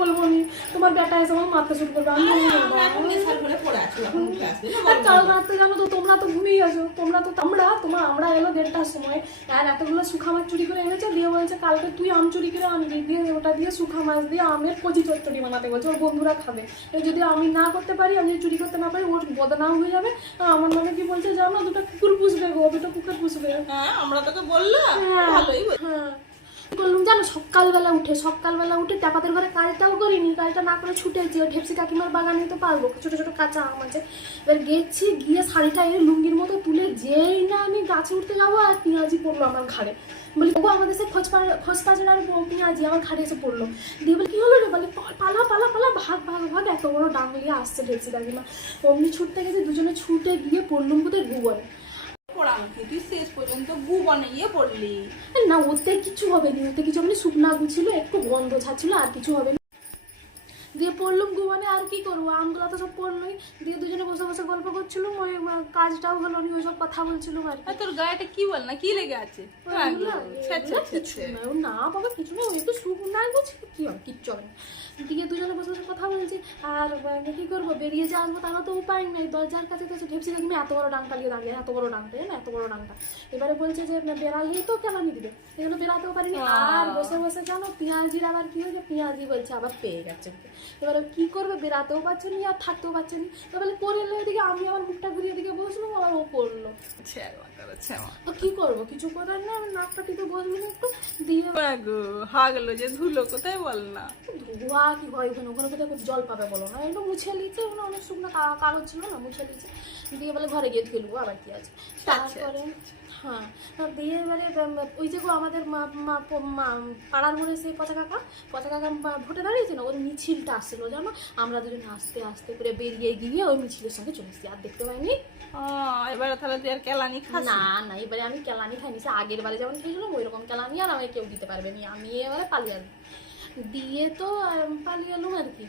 বলবো নি, তোমার বেটা এসে আমার মাথা শুরু করবে। আমি আর কাল রাত্রে জানো তো তোমরা তো ঘুমিয়ে গেছো, আমরা এলো 1:30টার সময়, আর এতগুলো শুখা মাছ চুরি করে এনেছে, দিয়ে বলছে কালকে তুই আম চুরি করে আনবি, দিয়ে ওটা দিয়ে শুখা মাছ দিয়ে আমের কচি চচ্চড়ি বানাতে বলছে, ওর বন্ধুরা খাবে। যদি আমি না করতে পারি, আমি যদি চুরি করতে না পারি, ওর বদনাম হয়ে যাবে। আমার নামে কি বলছে জানো, দুটো কুকুর পুষবে গো, দুটো কুকুর পুষবে। হ্যাঁ আমরা তোকে বললাম, ভালোই। হ্যাঁ বললাম জানো, সকালবেলা উঠে ট্যাপাদের ঘরে কাজটাও করিনি, কাজটা না করে ছুটেছি। ওই ঢেপসি কাকিমার বাগান নিতে পারবো, ছোট ছোট কাঁচা আম আছে। এবার গেছি, গিয়ে শাড়িটা এনে লুঙ্গির মতো তুলে যেই না আমি গাছে উঠতে যাবো, আর পেঁয়াজি পড়লো আমার ঘাড়ে। বলি ও আমাদের সে খোঁজপাজের আর পেঁয়াজি আমার ঘাড়ে এসে পড়লো। দিয়ে বলে কি হলো রে, বলে পালা পালা পালা, ভাগ ভাগ ভাগ, এত বড় ডাং নিয়ে আসছে ঢেপসি কাকিমা। অমনি ছুটতে গেছে, দুজনে ছুটে গিয়ে পড়লুম কোথায় গুবরে। তুই শেষ পর্যন্ত গু বানিয়ে পড়লি না, ওতে কিছু হবে না, ওতে কিছু হবে না, শুকনা গু ছিল, একটু গন্ধ ছাড়ছিল, আর কিছু হবে না। দিয়ে পড়লুম গুমানে, আর কি করবো, আমগুলো তো সব পড়লোই। দিয়ে দুজনে বসে বসে গল্প করছিলাম, ওই কাজটাও হলো নি, ওইসব কথা বলছিলাম আর কি। তোর গায়েটা কি বল না, কি লেগে আছে? না বাবা কিছু না, ওই তো শুকনা গু ছিল, কি হবে, কিচ্ছু হবে না। দিকে দুজনে বসে বসে কথা বলছি, আর কি করবো, বেরিয়ে যে আসবো তারও তো উপায় নেই। দরজার কাছে কাছে ঢেপসি কাকিমা এত বড় ডাংটা নিয়ে দাঁড়িয়ে, এত বড় ডাংটা, এত বড় ডাংটা। এবারে বলছে যে বেড়ালেই তো কেলানি দিবে, এই জন্য বেড়াতেও পারিনি। আর বসে বসে জানো পেঁয়াজির আবার কি হয়েছে, পেঁয়াজি বলছে আবার পেয়ে গেছে। এবারে কি করবে, বেড়াতেও পারছে নি আর থাকতেও পারছে নি। এবারে করে এলো এদিকে, আমি আমার মুখটা ঘুরিয়ে দিকে বসলাম, আবার ও করলো। কি করবো, কিছু করার না, আমি নাকটা টিপে বসবো না একটু, দিয়ে হাগলো যে ধুলো কোথায় বল না। ধোয়া কি হয় ওখানে, ওখানে কোথায় জল পাবে বলো না, একটু মুছে লিখছে, ওখানে অনেক শুকনো কাগজ ছিল না, মুছে লিখছে। দিয়ে বলে ঘরে গিয়ে ধুয়ে নেবো, আবার কি আছে। তারপরে হ্যাঁ, দিয়ে এবারে ওই যে আমাদের পাড়ার মনে সেই পচা কাকা ভোটে দাঁড়িয়েছে না, ওর মিছিলটা আসছিল জানো। আমরা দুজনে আস্তে আস্তে করে বেরিয়ে গিয়ে ওই মিছিলের সঙ্গে চলে এসেছি, আর দেখতে পাইনি। এবারে তাহলে তুই আর কেলানি খাস না? না এবারে আমি কেলানি খাইনি, সে আগের বারে যেমন খেয়েছিলাম ওই রকম কেলানি আর আমাকে কেউ দিতে পারবে না। আমি এবারে পালিয়ে আসবো, দিয়ে তো পালিয়ে এলাম আর কি।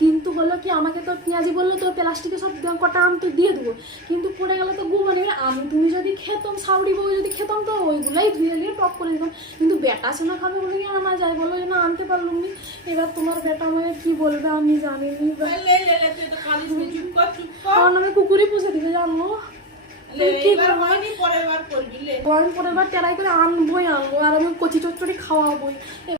কিন্তু হলো কি, আমাকে তো পেঁয়াজি বললো তো প্লাস্টিকে সব কটা আম তো দিয়ে দেবো, কিন্তু পড়ে গেলে তো গু মানে আমি তুমি যদি খেতাম, সাউরি বউ যদি খেতাম, তো ওইগুলাই ধুয়ে নিয়ে টক করে দিতাম। কিন্তু বেটা শোনা খাবে বলে কি আনা যায় বলো, না আনতে পারলাম নি। এবার তোমার বেটা আমাকে কি বলবে আমি জানি নি, কারণ আমি কুকুরই পুষে দিবে জানো। পরের বার ট্রাই করে আনবোই, আর আমি কচি চচ্চড়ি খাওয়াবোই।